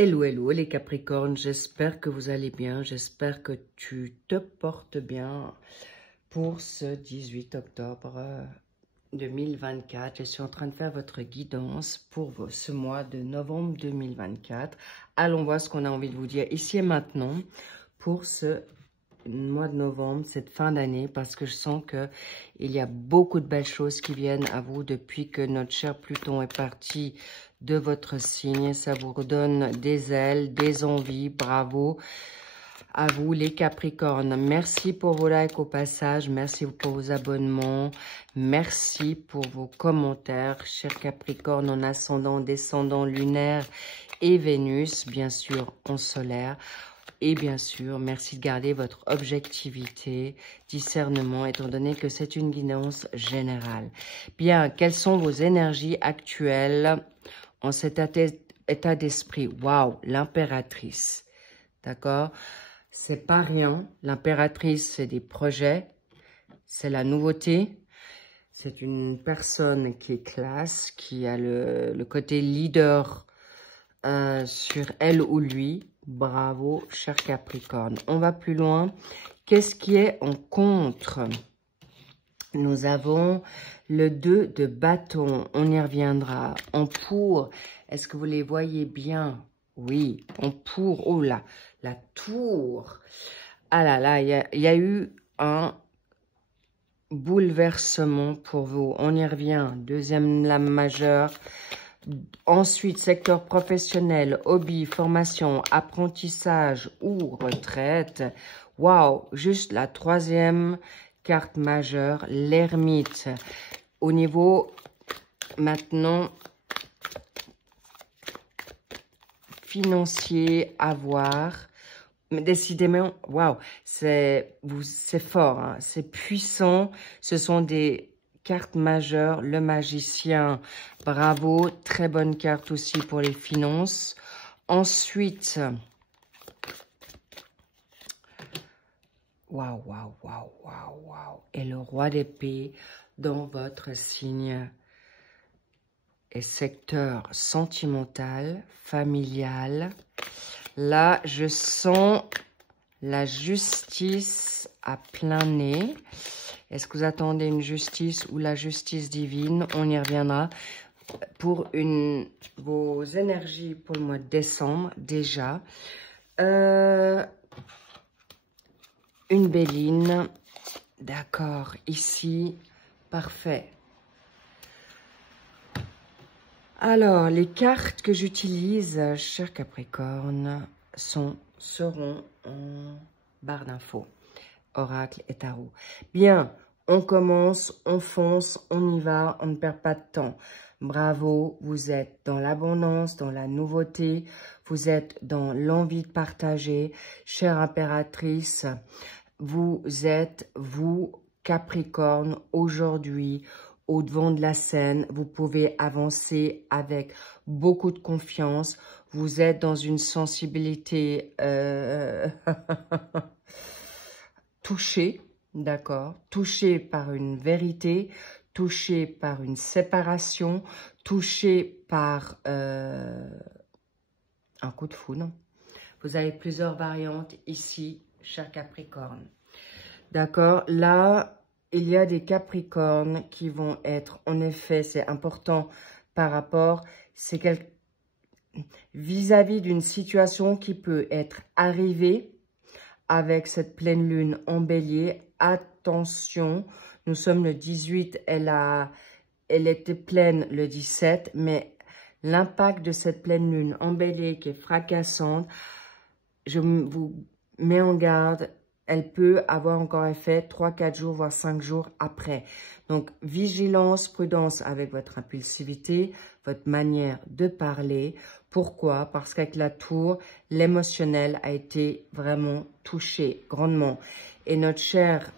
Hello, hello les Capricornes, j'espère que vous allez bien, j'espère que tu te portes bien pour ce 18 octobre 2024. Je suis en train de faire votre guidance pour ce mois de novembre 2024. Allons voir ce qu'on a envie de vous dire ici et maintenant pour ce mois de novembre, cette fin d'année, parce que je sens que il y a beaucoup de belles choses qui viennent à vous depuis que notre cher Pluton est parti de votre signe. Ça vous redonne des ailes, des envies. Bravo à vous les Capricornes. Merci pour vos likes au passage, merci pour vos abonnements, merci pour vos commentaires, chers Capricornes en ascendant, descendant, lunaire et Vénus, bien sûr en solaire. Et bien sûr, merci de garder votre objectivité, discernement, étant donné que c'est une guidance générale. Bien, quelles sont vos énergies actuelles en cet état d'esprit? Waouh, l'impératrice, d'accord? C'est pas rien. L'impératrice, c'est des projets, c'est la nouveauté. C'est une personne qui est classe, qui a le côté leader sur elle ou lui. Bravo, cher Capricorne. On va plus loin. Qu'est-ce qui est en contre? Nous avons le 2 de bâton. On y reviendra. En pour, est-ce que vous les voyez bien? Oui, en pour. Oh là, la tour. Ah là là, il y a eu un bouleversement pour vous. On y revient. Deuxième lame majeure. Ensuite, secteur professionnel, hobby, formation, apprentissage ou retraite. Waouh, juste la troisième carte majeure, l'ermite. Au niveau maintenant financier, avoir. Mais décidément, waouh, c'est fort, hein, c'est puissant. Ce sont des carte majeure, le magicien, bravo, très bonne carte aussi pour les finances. Ensuite, waouh, waouh, waouh, waouh, waouh, et le roi d'épée dans votre signe et secteur sentimental, familial. Là, je sens la justice à plein nez. Est-ce que vous attendez une justice ou la justice divine? On y reviendra. Pour vos énergies pour le mois de décembre, déjà. Une béline. D'accord. Ici, parfait. Alors, les cartes que j'utilise, cher Capricorne, seront en barre d'infos. Oracle et tarot. Bien, on commence, on fonce, on y va, on ne perd pas de temps. Bravo, vous êtes dans l'abondance, dans la nouveauté, vous êtes dans l'envie de partager. Chère impératrice, vous êtes, vous, Capricorne, aujourd'hui, au devant de la scène. Vous pouvez avancer avec beaucoup de confiance. Vous êtes dans une sensibilité touché, d'accord, touché par une vérité, touché par une séparation, touché par un coup de foudre. Vous avez plusieurs variantes ici, cher Capricorne. D'accord, là, il y a des Capricornes qui vont être, en effet, c'est important par rapport, c'est vis-à-vis d'une situation qui peut être arrivée avec cette pleine lune en bélier. Attention, nous sommes le 18, elle était pleine le 17, mais l'impact de cette pleine lune en bélier qui est fracassante, je vous mets en garde, elle peut avoir encore effet 3, 4 jours, voire 5 jours après. Donc, vigilance, prudence avec votre impulsivité, votre manière de parler. Pourquoi? Parce qu'avec la tour, l'émotionnel a été vraiment touché grandement. Et notre chère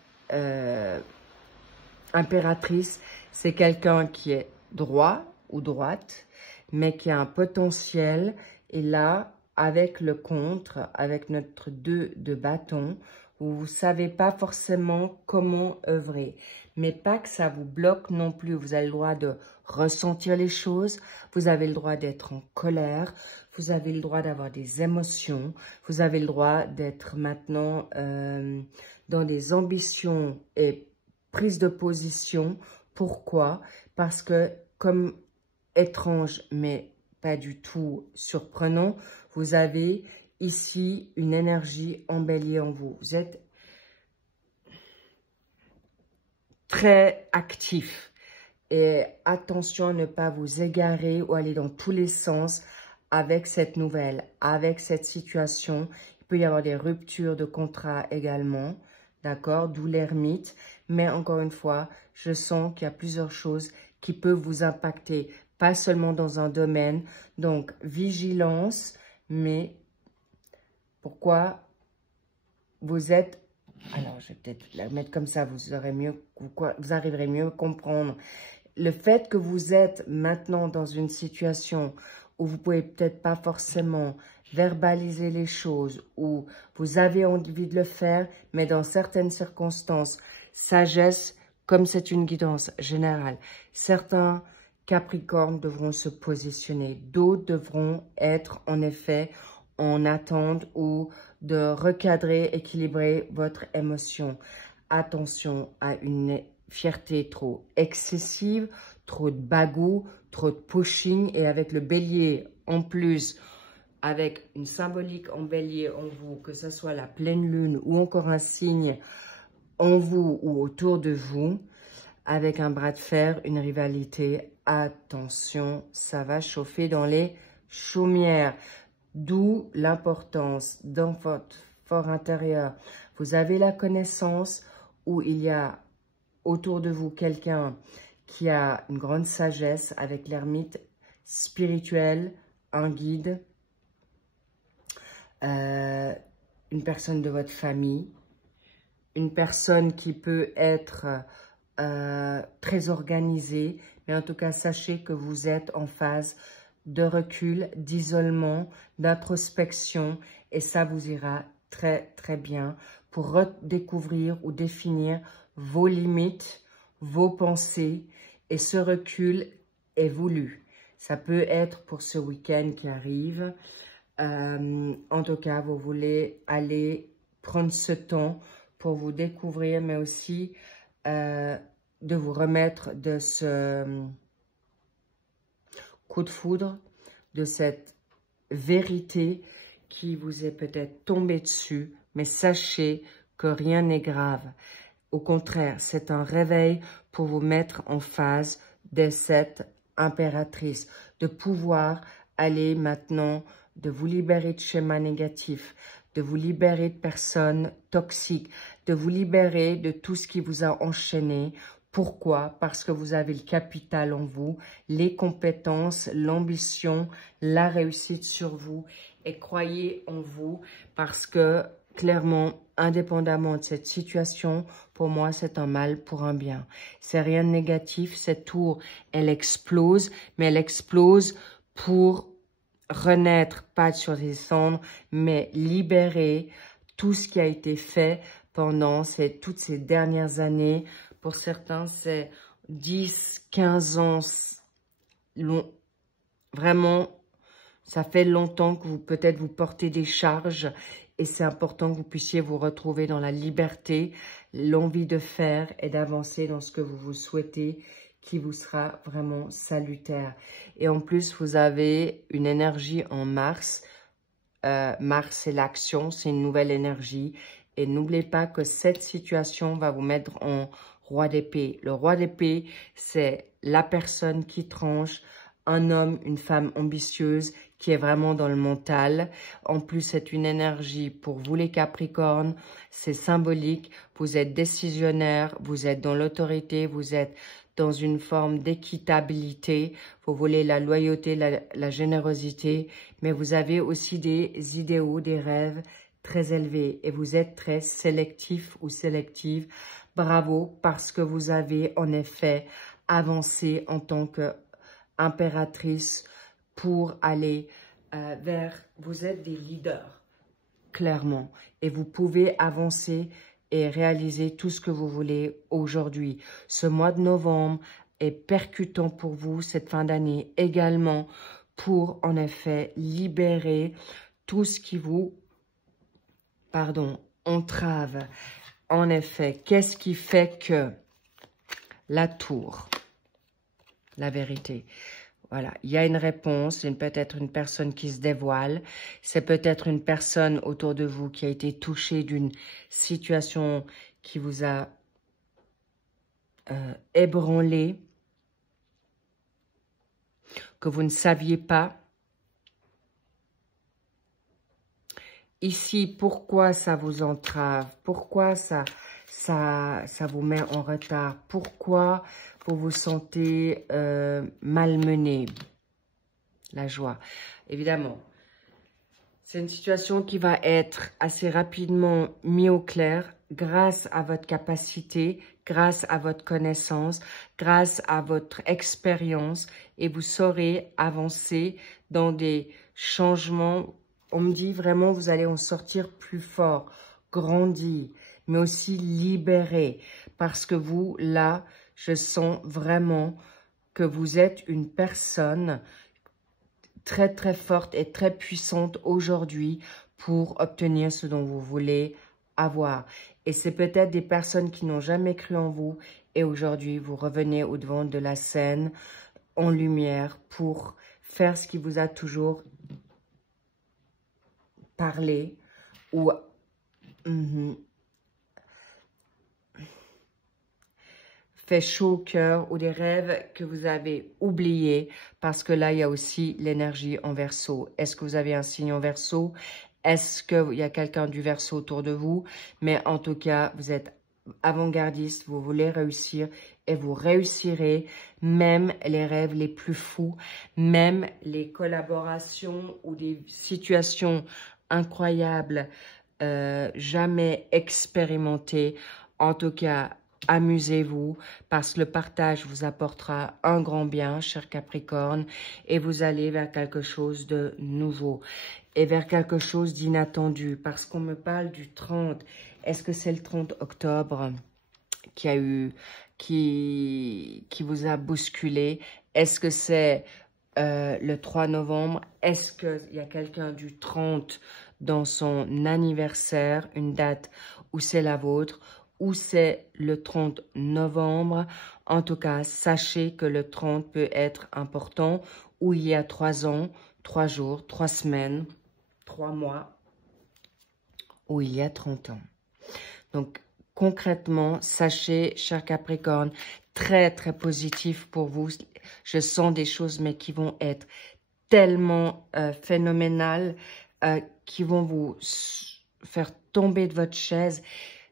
impératrice, c'est quelqu'un qui est droit ou droite, mais qui a un potentiel. Et là, avec le contre, avec notre 2 de bâton, vous ne savez pas forcément comment œuvrer. Mais pas que ça vous bloque non plus. Vous avez le droit de ressentir les choses, vous avez le droit d'être en colère, vous avez le droit d'avoir des émotions, vous avez le droit d'être maintenant dans des ambitions et prise de position. Pourquoi? Parce que comme étrange, mais pas du tout surprenant, vous avez ici une énergie embellie en vous. Vous êtes très actif. Et attention à ne pas vous égarer ou aller dans tous les sens avec cette nouvelle, avec cette situation. Il peut y avoir des ruptures de contrat également, d'accord, d'où l'ermite. Mais encore une fois, je sens qu'il y a plusieurs choses qui peuvent vous impacter, pas seulement dans un domaine. Donc, vigilance, mais pourquoi vous êtes... Alors, je vais peut-être la mettre comme ça, vous arriverez mieux à comprendre. Le fait que vous êtes maintenant dans une situation où vous pouvez peut-être pas forcément verbaliser les choses, où vous avez envie de le faire, mais dans certaines circonstances, sagesse, comme c'est une guidance générale, certains Capricornes devront se positionner, d'autres devront être en effet en attente ou de recadrer, équilibrer votre émotion. Attention à une fierté trop excessive, trop de bagou, trop de pushing, et avec le bélier en plus, avec une symbolique en bélier en vous, que ce soit la pleine lune ou encore un signe en vous ou autour de vous, avec un bras de fer, une rivalité, attention, ça va chauffer dans les chaumières. D'où l'importance dans votre fort intérieur. Vous avez la connaissance où il y a autour de vous quelqu'un qui a une grande sagesse avec l'ermite spirituel, un guide, une personne de votre famille, une personne qui peut être très organisée, mais en tout cas, sachez que vous êtes en phase de recul, d'isolement, d'introspection, et ça vous ira très, très bien pour redécouvrir ou définir vos limites, vos pensées, et ce recul est voulu. Ça peut être pour ce week-end qui arrive. En tout cas, vous voulez aller prendre ce temps pour vous découvrir, mais aussi de vous remettre de ce coup de foudre, de cette vérité qui vous est peut-être tombée dessus, mais sachez que rien n'est grave. Au contraire, c'est un réveil pour vous mettre en phase de cette impératrice, de pouvoir aller maintenant, de vous libérer de schémas négatifs, de vous libérer de personnes toxiques, de vous libérer de tout ce qui vous a enchaîné. Pourquoi? Parce que vous avez le capital en vous, les compétences, l'ambition, la réussite sur vous, et croyez en vous parce que clairement, indépendamment de cette situation, pour moi, c'est un mal pour un bien. C'est rien de négatif. Cette tour, elle explose, mais elle explose pour renaître, pas sur les cendres, mais libérer tout ce qui a été fait pendant toutes ces dernières années. Pour certains, c'est 10, 15 ans. Vraiment, ça fait longtemps que peut-être vous portez des charges et c'est important que vous puissiez vous retrouver dans la liberté, l'envie de faire et d'avancer dans ce que vous souhaitez, qui vous sera vraiment salutaire. Et en plus, vous avez une énergie en Mars. Mars, c'est l'action, c'est une nouvelle énergie. Et n'oubliez pas que cette situation va vous mettre en roi d'épée. Le roi d'épée, c'est la personne qui tranche, un homme, une femme ambitieuse qui est vraiment dans le mental. En plus, c'est une énergie pour vous les Capricornes, c'est symbolique. Vous êtes décisionnaire, vous êtes dans l'autorité, vous êtes dans une forme d'équitabilité. Vous voulez la loyauté, la générosité, mais vous avez aussi des idéaux, des rêves très élevés et vous êtes très sélectif ou sélective. Bravo, parce que vous avez en effet avancé en tant qu'impératrice pour aller vers... Vous êtes des leaders, clairement, et vous pouvez avancer et réaliser tout ce que vous voulez aujourd'hui. Ce mois de novembre, est percutant pour vous cette fin d'année également pour, en effet, libérer tout ce qui vous, entrave. En effet, qu'est-ce qui fait que la tour, la vérité, voilà, il y a une réponse, c'est peut-être une personne qui se dévoile, c'est peut-être une personne autour de vous qui a été touchée d'une situation qui vous a ébranlé, que vous ne saviez pas. Ici, pourquoi ça vous entrave? Pourquoi ça vous met en retard? Pourquoi vous vous sentez malmené? La joie. Évidemment, c'est une situation qui va être assez rapidement mise au clair grâce à votre capacité, grâce à votre connaissance, grâce à votre expérience et vous saurez avancer dans des changements. On me dit vraiment, vous allez en sortir plus fort, grandi, mais aussi libéré. Parce que vous, là, je sens vraiment que vous êtes une personne très, très forte et très puissante aujourd'hui pour obtenir ce dont vous voulez avoir. Et c'est peut-être des personnes qui n'ont jamais cru en vous et aujourd'hui, vous revenez au devant de la scène en lumière pour faire ce qui vous a toujours parler ou fait chaud au cœur ou des rêves que vous avez oubliés parce que là, il y a aussi l'énergie en Verseau. Est-ce que vous avez un signe en Verseau? Est-ce qu'il y a quelqu'un du Verseau autour de vous? Mais en tout cas, vous êtes avant-gardiste, vous voulez réussir et vous réussirez même les rêves les plus fous, même les collaborations ou des situations incroyables, jamais expérimentées. En tout cas, amusez-vous parce que le partage vous apportera un grand bien, cher Capricorne, et vous allez vers quelque chose de nouveau et vers quelque chose d'inattendu parce qu'on me parle du 30. Est-ce que c'est le 30 octobre qui vous a bousculé? Est-ce que c'est le 3 novembre? Est-ce qu'il y a quelqu'un du 30 dans son anniversaire, une date où c'est la vôtre, ou c'est le 30 novembre? En tout cas, sachez que le 30 peut être important, où il y a 3 ans, 3 jours, 3 semaines, 3 mois, où il y a 30 ans. Donc, concrètement, sachez, cher Capricorne, très, très positif pour vous. Je sens des choses, mais qui vont être tellement phénoménales, qui vont vous faire tomber de votre chaise.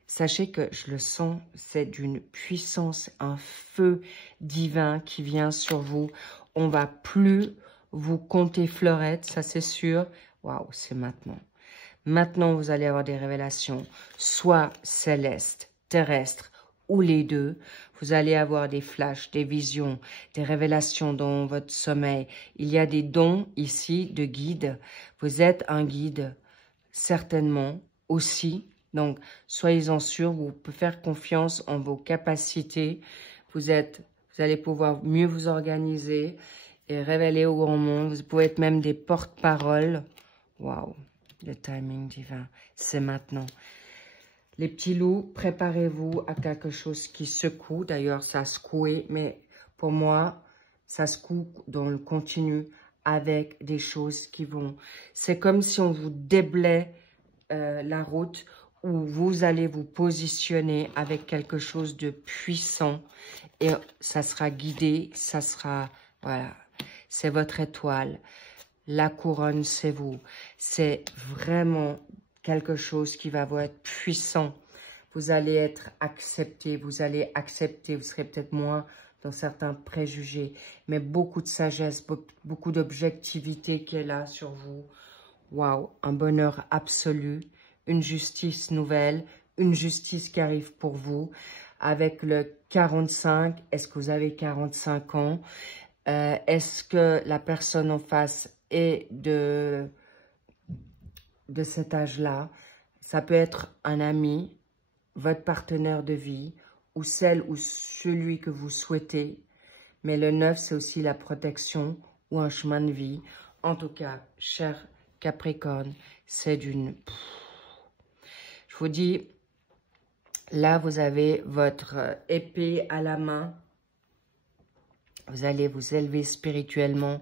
Sachez que je le sens, c'est d'une puissance, un feu divin qui vient sur vous. On va plus vous compter fleurettes, ça c'est sûr. Waouh, c'est maintenant. Maintenant, vous allez avoir des révélations, soit célestes, terrestres, ou les deux. Vous allez avoir des flashs, des visions, des révélations dans votre sommeil. Il y a des dons ici de guides. Vous êtes un guide, certainement, aussi. Donc, soyez-en sûrs, vous pouvez faire confiance en vos capacités. Vous allez pouvoir mieux vous organiser et révéler au grand monde. Vous pouvez être même des porte-paroles. Waouh! Le timing divin, c'est maintenant. Les petits loups, préparez-vous à quelque chose qui secoue. D'ailleurs, ça a secoué, mais pour moi, ça secoue dans le continu avec des choses qui vont... C'est comme si on vous déblaye la route où vous allez vous positionner avec quelque chose de puissant et ça sera guidé, ça sera... Voilà, c'est votre étoile. La couronne, c'est vous. C'est vraiment quelque chose qui va vous être puissant. Vous allez être accepté, vous allez accepter, vous serez peut-être moins dans certains préjugés, mais beaucoup de sagesse, beaucoup d'objectivité qui est là sur vous. Waouh, un bonheur absolu, une justice nouvelle, une justice qui arrive pour vous. Avec le 45, est-ce que vous avez 45 ans? Est-ce que la personne en face est de cet âge-là? Ça peut être un ami, votre partenaire de vie, ou celle ou celui que vous souhaitez. Mais le 9, c'est aussi la protection ou un chemin de vie. En tout cas, cher Capricorne, c'est d'une... Je vous dis, là, vous avez votre épée à la main. Vous allez vous élever spirituellement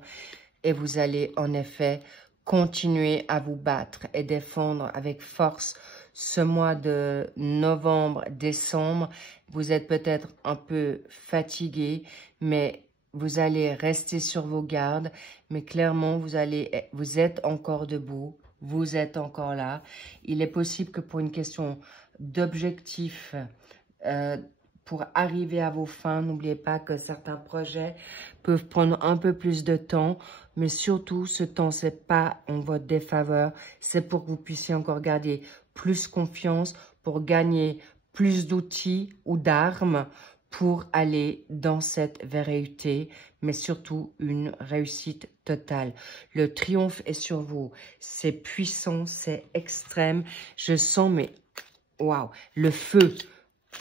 et vous allez en effet continuer à vous battre et défendre avec force ce mois de novembre, décembre. Vous êtes peut-être un peu fatigué, mais vous allez rester sur vos gardes. Mais clairement, vous êtes encore debout, vous êtes encore là. Il est possible que pour une question d'objectif, pour arriver à vos fins, n'oubliez pas que certains projets peuvent prendre un peu plus de temps, mais surtout, ce temps, c'est pas en votre défaveur, c'est pour que vous puissiez encore garder plus confiance, pour gagner plus d'outils ou d'armes pour aller dans cette vérité, mais surtout une réussite totale. Le triomphe est sur vous, c'est puissant, c'est extrême, je sens, mais waouh, le feu.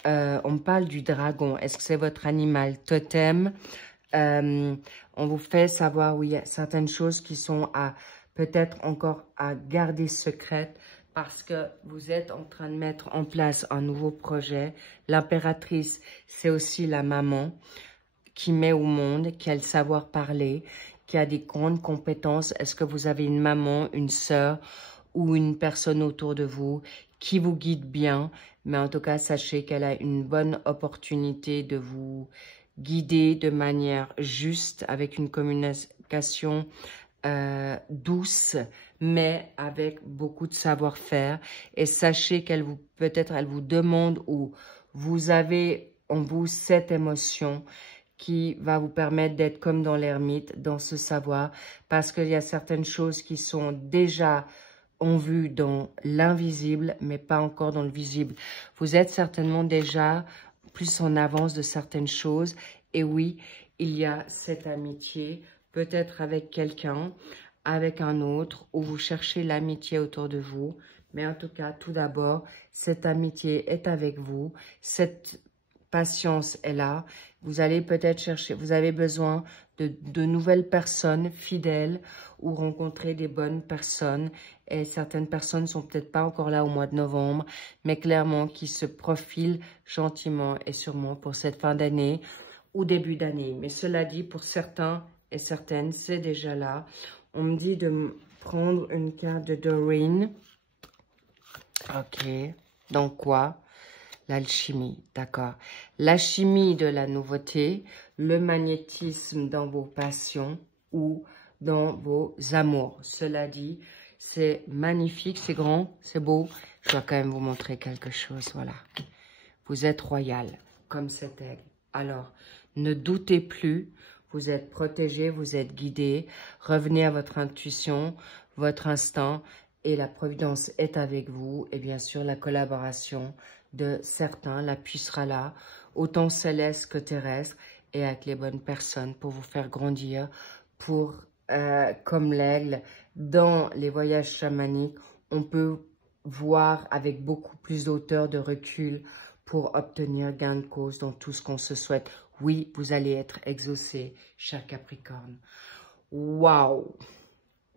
On parle du dragon. Est-ce que c'est votre animal totem? On vous fait savoir, oui, il y a certaines choses qui sont peut-être encore à garder secrètes parce que vous êtes en train de mettre en place un nouveau projet. L'impératrice, c'est aussi la maman qui met au monde, qui a le savoir parler, qui a des grandes compétences. Est-ce que vous avez une maman, une sœur ou une personne autour de vous qui vous guide bien? Mais en tout cas, sachez qu'elle a une bonne opportunité de vous guider de manière juste, avec une communication douce, mais avec beaucoup de savoir-faire. Et sachez qu'elle peut-être elle vous demande ou vous avez en vous cette émotion qui va vous permettre d'être comme dans l'ermite, dans ce savoir, parce qu'il y a certaines choses qui sont déjà en vue dans l'invisible, mais pas encore dans le visible. Vous êtes certainement déjà plus en avance de certaines choses. Et oui, il y a cette amitié, peut-être avec quelqu'un, avec un autre, où vous cherchez l'amitié autour de vous. Mais en tout cas, tout d'abord, cette amitié est avec vous. Cette patience est là. Vous allez peut-être chercher, vous avez besoin de nouvelles personnes fidèles ou rencontrer des bonnes personnes. Et certaines personnes ne sont peut-être pas encore là au mois de novembre, mais clairement qui se profilent gentiment et sûrement pour cette fin d'année ou début d'année. Mais cela dit, pour certains et certaines, c'est déjà là. On me dit de prendre une carte de Doreen. Ok, donc quoi? L'alchimie, d'accord. L'alchimie de la nouveauté, le magnétisme dans vos passions ou dans vos amours. Cela dit, c'est magnifique, c'est grand, c'est beau. Je dois quand même vous montrer quelque chose, voilà. Vous êtes royal, comme cet aigle. Alors, ne doutez plus, vous êtes protégé, vous êtes guidé. Revenez à votre intuition, votre instinct et la providence est avec vous. Et bien sûr, la collaboration de certains, l'appui sera là, autant céleste que terrestre, et avec les bonnes personnes pour vous faire grandir, pour, comme l'aigle, dans les voyages chamaniques, on peut voir avec beaucoup plus d'auteur, de recul, pour obtenir gain de cause dans tout ce qu'on se souhaite. Oui, vous allez être exaucé, cher Capricorne. Wow!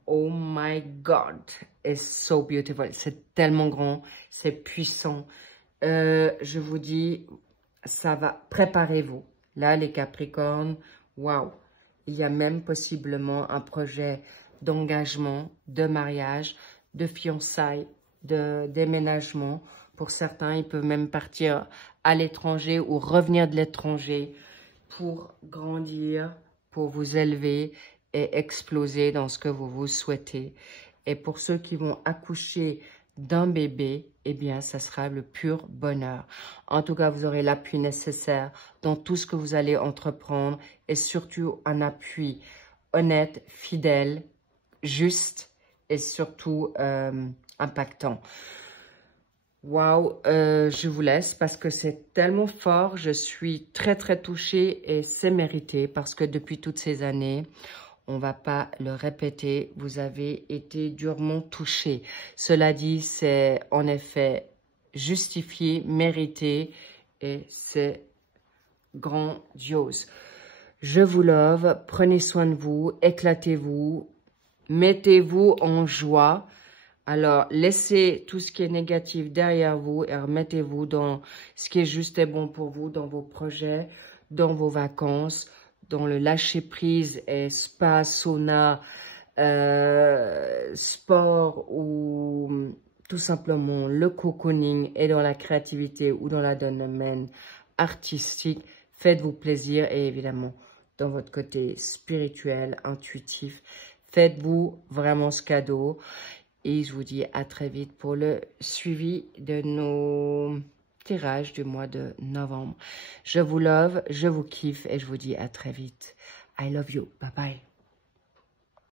Oh my God! It's so beautiful. C'est tellement grand, c'est puissant. Je vous dis, ça va, préparez-vous. Là, les Capricornes, waouh, il y a même possiblement un projet d'engagement, de mariage, de fiançailles, de déménagement. Pour certains, ils peuvent même partir à l'étranger ou revenir de l'étranger pour grandir, pour vous élever et exploser dans ce que vous vous souhaitez. Et pour ceux qui vont accoucher d'un bébé, eh bien, ça sera le pur bonheur. En tout cas, vous aurez l'appui nécessaire dans tout ce que vous allez entreprendre et surtout un appui honnête, fidèle, juste et surtout impactant. Waouh, je vous laisse parce que c'est tellement fort. Je suis très, très touchée et c'est mérité parce que depuis toutes ces années, on ne va pas le répéter, vous avez été durement touché. Cela dit, c'est en effet justifié, mérité et c'est grandiose. Je vous love. Prenez soin de vous. Éclatez-vous. Mettez-vous en joie. Alors, laissez tout ce qui est négatif derrière vous et remettez-vous dans ce qui est juste et bon pour vous, dans vos projets, dans vos vacances, dans le lâcher-prise et spa, sauna, sport ou tout simplement le cocooning et dans la créativité ou dans la domaine artistique. Faites-vous plaisir et évidemment, dans votre côté spirituel, intuitif, faites-vous vraiment ce cadeau. Et je vous dis à très vite pour le suivi de nos tirages du mois de novembre. Je vous love, je vous kiffe et je vous dis à très vite. I love you. Bye bye.